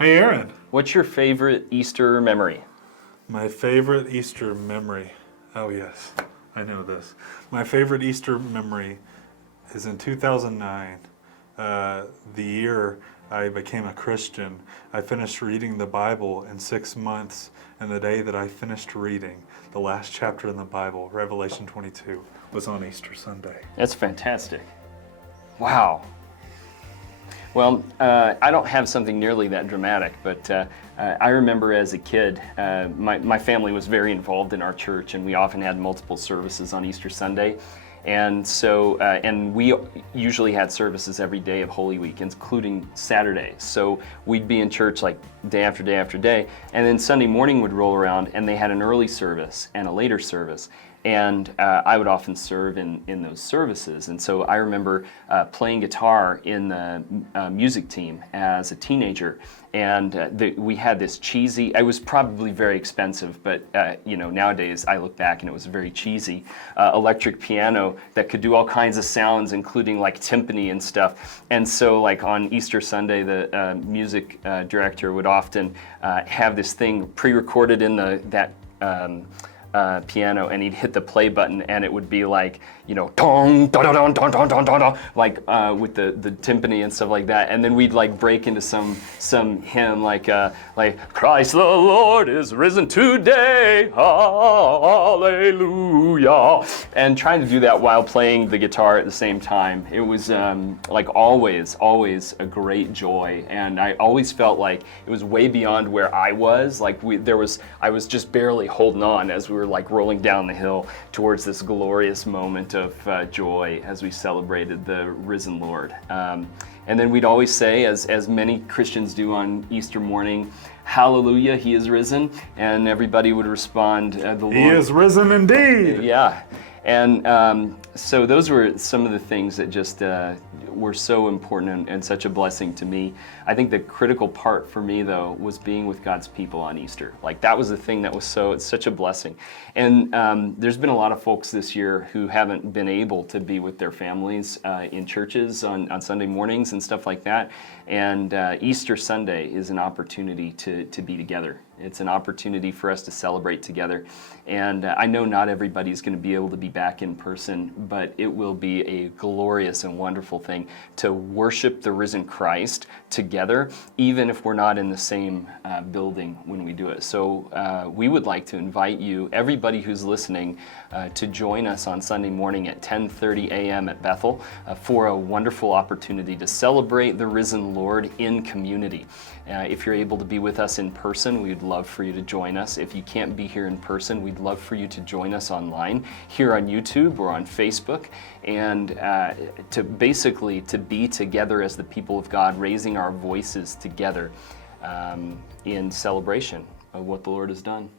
Hey, Aaron. What's your favorite Easter memory? My favorite Easter memory. Oh, yes, I know this. My favorite Easter memory is in 2009, the year I became a Christian. I finished reading the Bible in 6 months, and the day that I finished reading the last chapter in the Bible, Revelation 22, was on Easter Sunday. That's fantastic. Wow. Well, I don't have something nearly that dramatic, but I remember as a kid, my family was very involved in our church, and we often had multiple services on Easter Sunday. And so, and we usually had services every day of Holy Week, including Saturday. So we'd be in church like day after day after day, and then Sunday morning would roll around, and they had an early service and a later service. And I would often serve in those services. And so I remember playing guitar in the music team as a teenager. And we had this cheesy, it was probably very expensive, but nowadays I look back and it was very cheesy, electric piano that could do all kinds of sounds, including like timpani and stuff. And so like on Easter Sunday, the music director would often have this thing pre-recorded in that piano, and he'd hit the play button, and it would be like, dong, dong, dong, dong, dong, dong, dong, like with the timpani and stuff like that, and then we'd like break into some hymn like Christ the Lord is risen today, hallelujah, and trying to do that while playing the guitar at the same time. It was like always a great joy, and I always felt like it was way beyond where I was. Like I was just barely holding on as we were like rolling down the hill towards this glorious moment of joy as we celebrated the risen Lord. And then we'd always say, as many Christians do on Easter morning, hallelujah, he is risen. And everybody would respond, the Lord. He is risen indeed. Yeah. And so those were some of the things that just were so important and such a blessing to me. I think the critical part for me, though, was being with God's people on Easter. Like that was the thing that was it's such a blessing. And there's been a lot of folks this year who haven't been able to be with their families in churches on Sunday mornings and stuff like that. And Easter Sunday is an opportunity to be together. It's an opportunity for us to celebrate together. And I know not everybody's going to be able to be back in person, but it will be a glorious and wonderful thing to worship the risen Christ together, even if we're not in the same building when we do it. So we would like to invite you, everybody who's listening, to join us on Sunday morning at 10:30 a.m. at Bethel for a wonderful opportunity to celebrate the risen Lord in community. If you're able to be with us in person, we'd love for you to join us. If you can't be here in person, we'd love for you to join us online, here on YouTube or on Facebook, and to be together as the people of God, raising our voices together in celebration of what the Lord has done.